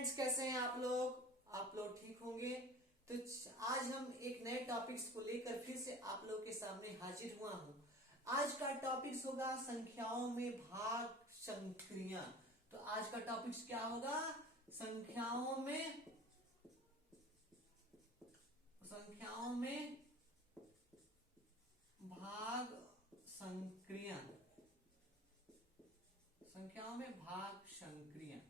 Friends, कैसे हैं आप लोग ठीक होंगे। तो आज हम एक नए टॉपिक्स को लेकर फिर से आप लोग के सामने हाजिर हुआ हूं। आज का टॉपिक्स होगा संख्याओं में भाग संक्रिया। तो आज का टॉपिक्स क्या होगा? संख्याओं में भाग संक्रिया। संख्याओं में भाग संक्रिया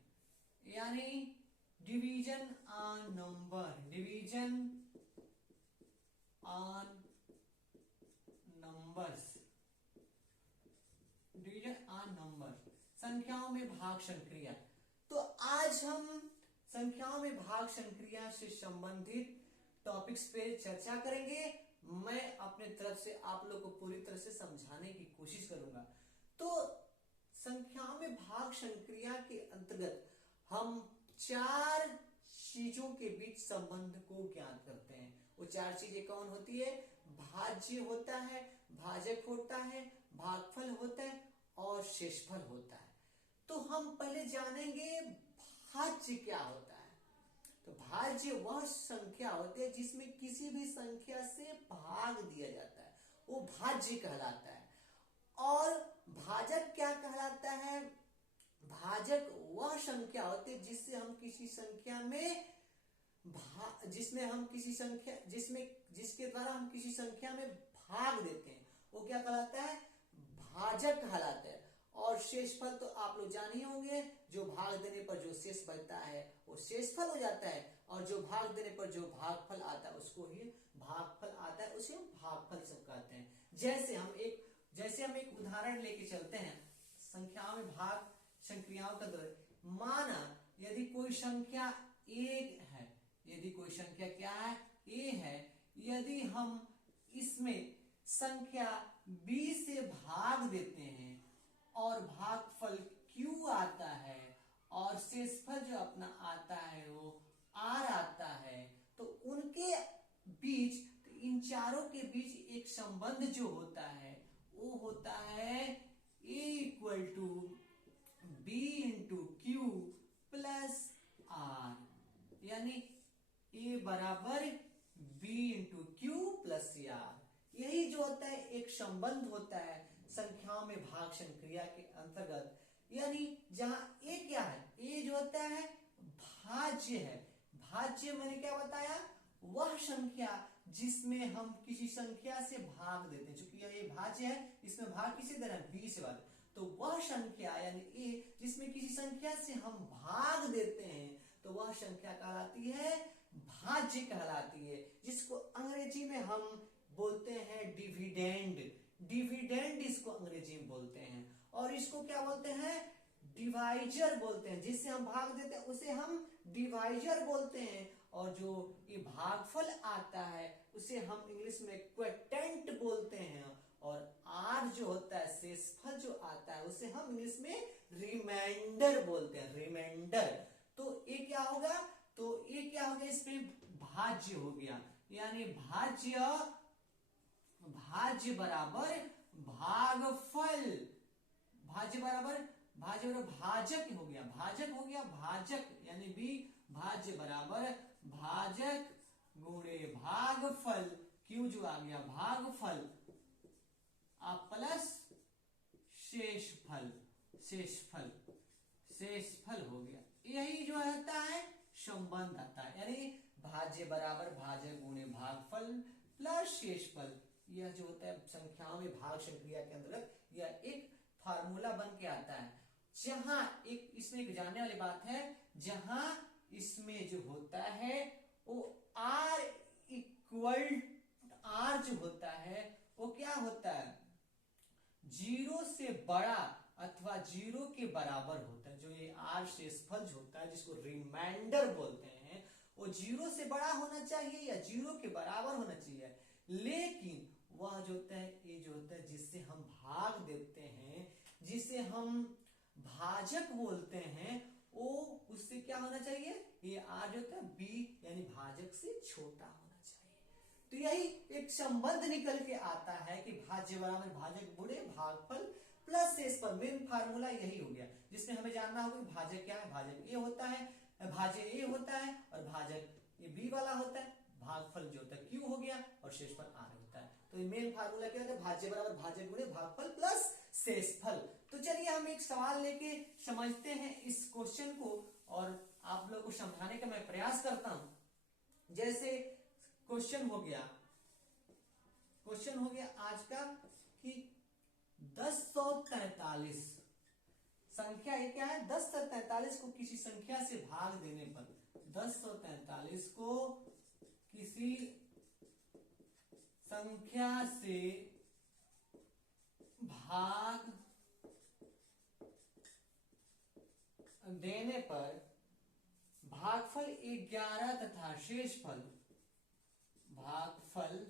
यानी division on number. Division on numbers. Division on number, संख्याओं में भाग संक्रिया। तो आज हम संख्याओं में भाग संक्रिया से संबंधित टॉपिक्स पे चर्चा करेंगे। मैं अपने तरफ से आप लोग को पूरी तरह से समझाने की कोशिश करूंगा। तो संख्याओं में भाग संक्रिया के अंतर्गत हम चार चीजों के बीच संबंध को ज्ञात करते हैं। वो चार चीजें कौन होती है? भाज्य होता है, भाजक होता है, भागफल होता है और शेषफल होता है। तो हम पहले जानेंगे भाज्य क्या होता है। तो भाज्य वह संख्या होती है जिसमें किसी भी संख्या से भाग दिया जाता है, वो भाज्य कहलाता है। और भाजक क्या कहलाता है? भाजक वह संख्या होती है जिससे हम किसी संख्या में जिसके द्वारा हम किसी संख्या में भाग देते हैं, वो क्या कहलाता है? भाजक कहलाता है। और शेषफल तो आप लोग जान ही होंगे, जो भाग देने पर जो शेष बचता है वो शेषफल हो जाता है, और जो भाग देने पर जो भागफल आता है उसको ही भागफल आता है, उसे हम भागफल सब कहते हैं। जैसे हम एक उदाहरण लेके चलते हैं संख्याओं में भाग संक्रियाओं का दौर। माना यदि कोई संख्या एक है, यदि कोई संख्या क्या है? ए है। यदि हम इसमें संख्या बी से भाग देते हैं और भागफल क्यू आता है और शेषफल जो अपना आता है वो आर आता है, तो उनके बीच, तो इन चारों के बीच एक संबंध जो होता है वो होता है a equal to b into q plus r, यानी ए बराबर b into q plus r. यही जो होता है एक संबंध होता है संख्याओं में भाग संक्रिया के अंतर्गत। यानी जहां ए क्या है? ए जो होता है भाज्य है। भाज्य मैंने क्या बताया? वह संख्या जिसमें हम किसी संख्या से भाग देते हैं। चूंकि ये भाज्य है, इसमें भाग किसे दे रहे हैं? बी से भाग। तो वह संख्या यानी ए जिसमें किसी संख्या से हम भाग देते हैं, तो वह संख्या कहलाती है भाज्य कहलाती है, जिसको अंग्रेजी में हम बोलते हैं डिविडेंड। डिविडेंड इसको अंग्रेजी में बोलते हैं। और इसको क्या बोलते हैं? डिवाइजर बोलते हैं। जिससे हम भाग देते हैं उसे हम डिवाइजर बोलते हैं। और जो ये भागफल आता है उसे हम इंग्लिश में क्वोटेंट बोलते हैं। और आर जो होता है शेषफल जो आता है उसे हम इंग्लिश में रिमाइंडर बोलते हैं। रिमाइंडर। तो ये क्या होगा? तो ये क्या हो गया? इसमें भाज्य हो गया। यानी भाज्य बराबर भागफल। भाज्य बराबर भाजक हो गया। भाजक हो गया भाजक, यानी बी भाज्य बराबर भाजक गुणे भागफल, क्यू जो आ गया भागफल प्लस शेषफल। शेषफल हो गया। यही जो होता है संबंध आता है, यानी भाज्य बराबर भाजक गुणे भागफल प्लस शेषफल। यह जो होता है संख्याओं में भाग संक्रिया के अंतर्गत यह एक फार्मूला बन के आता है। जहां एक इसमें एक जानने वाली बात है, जहां इसमें जो होता है वो आर इक्वल आर जो होता है वो क्या होता है? जीरो से बड़ा अथवा जीरो के बराबर होता है। जो ये आर शेषफल जो होता है जिसको रिमाइंडर बोलते हैं, वो जीरो से बड़ा होना चाहिए या जीरो के बराबर होना चाहिए। लेकिन वह जो होता है, ये जो होता है जिससे हम भाग देते हैं, जिसे हम भाजक बोलते हैं, वो उससे क्या होना चाहिए? ये आर जो होता है बी यानी भाजक से छोटा होना चाहिए। तो यही एक संबंध निकल के आता है कि भाज्य बराबर भाजक गुणे भागफल प्लस शेषफल। मेन फार्मूला यही हो गया, जिसमें हमें जानना होगा भाजक क्या है। भाजक ये होता है भाज्य ए होता है और भाजक ये बी वाला होता है, भागफल जो होता है क्यू हो गया और शेषफल आर होता है। तो ये मेन फार्मूला क्या होता है, भाज्य बराबर भाजक गुणे भागफल प्लस शेषफल। तो चलिए हम एक सवाल लेके समझते हैं इस क्वेश्चन को और आप लोग को समझाने का मैं प्रयास करता हूं। जैसे क्वेश्चन हो गया आज का कि 1043 संख्या ये क्या है, 1043 को किसी संख्या से भाग देने पर, 1043 को किसी संख्या से भाग देने पर भागफल 11 तथा शेषफल, भागफल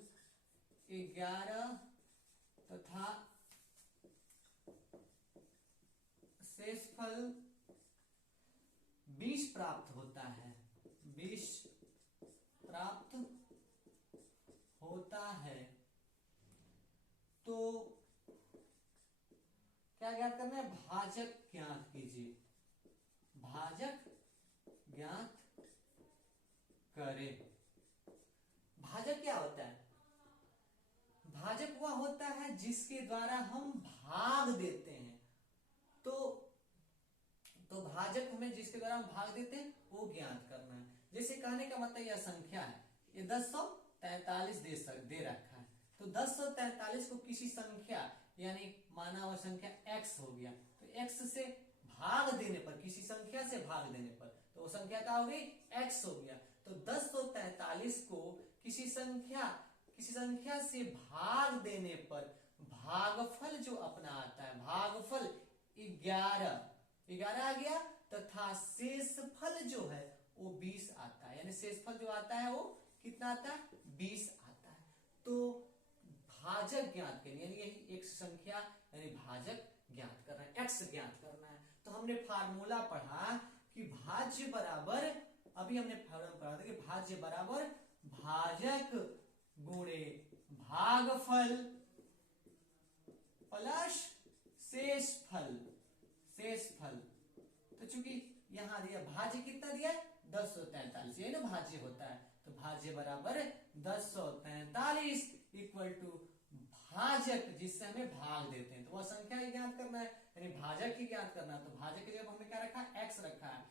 11 तथा शेषफल 20 प्राप्त होता है, 20 प्राप्त होता है। तो क्या ज्ञात करना है, भाजक ज्ञात कीजिए, भाजक ज्ञात करें। भाजक क्या होता है, भाजक वह होता है जिसके द्वारा हम भाग देते हैं। तो भाजक हमें जिसके द्वारा हम भाग देते हैं वो ज्ञात करना है। जैसे कहने का मतलब यह संख्या है, ये 1043 दे रखा है, तो 1043 को किसी संख्या यानी माना हुआ संख्या x हो गया, तो x से भाग देने पर, किसी संख्या से भाग देने पर, तो वो संख्या क्या हो गई, x हो गया। तो 1043 को किसी संख्या से भाग देने पर भागफल जो अपना आता है, भागफल 11 आ गया तथा शेषफल जो है वो 20 आता है, यानी शेषफल जो आता है वो कितना आता है, 20 आता है। तो भाजक ज्ञात करनी, यानी यही एक संख्या यानी भाजक ज्ञात करना है, x ज्ञात करना है। तो हमने फार्मूला पढ़ा कि भाज्य बराबर, अभी हमने फार्मूला पढ़ा था कि भाज्य बराबर भाजक गुणे भागफल प्लस शेषफल। तो चूंकि यहां दिया भाज्य कितना दिया, 1043, ये ना भाज्य होता है, तो भाज्य बराबर 1043 इक्वल टू भाजक जिससे हमें भाग देते हैं, तो वह संख्या ही ज्ञात करना है, यानी भाजक ही ज्ञात करना है। तो भाजक की जगह हमने क्या रखा, x रखा है,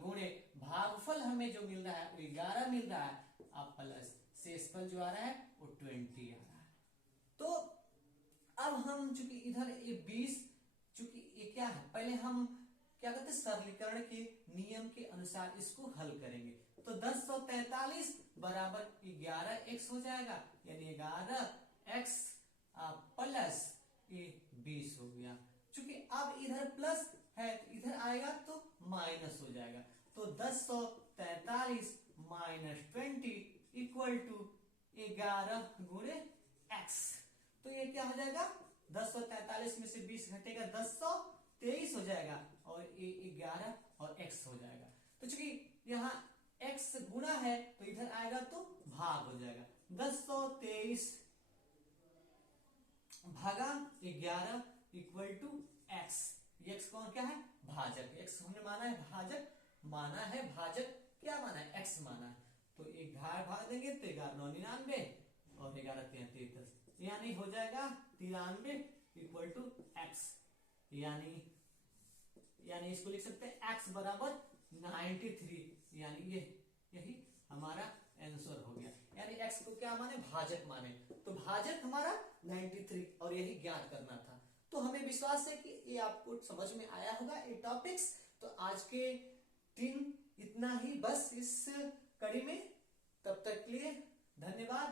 गुणे भागफल हमें जो मिल रहा है वो 11 मिल रहा है, अब प्लस शेषफल जो आ रहा है वो 20 आ रहा है। तो अब हम चूंकि इधर ये 20, चूंकि ये क्या है, पहले हम क्या कहते हैं, सरलीकरण के नियम के अनुसार इसको हल करेंगे। तो 1043 बराबर 11x हो जाएगा, यानी 11x प्लस ये 20 हो गया। चूंकि अब इधर प्लस है तो इधर आएगा तो माइनस हो जाएगा, तो 1043 माइनस 20 इक्वल टू 11 गुणे x। तो ये क्या हो जाएगा, 1043 में से 20 घटेगा 1023 हो जाएगा, और ये 11 और x हो जाएगा। तो चूंकि यहाँ x गुणा है तो इधर आएगा तो भाग हो जाएगा, 1023 भागा 11 इक्वल टू x। x कौन क्या है, भाजक, x हमने माना है भाजक, माना है भाजक, क्या माना है, x माना है। तो 11 भाग देंगे तो 11 9 99 और 11 33, यानी हो जाएगा 93 इक्वल टू x, यानी इसको लिख सकते हैं x बराबर 93, यानी यही हमारा आंसर हो गया। यानी x को क्या माने, भाजक माने, तो भाजक हमारा 93 और यही ज्ञात करना था। तो हमें विश्वास है कि ये आपको समझ में आया होगा ये टॉपिक्स। तो आज के दिन इतना ही बस इस कड़ी में, तब तक के लिए धन्यवाद।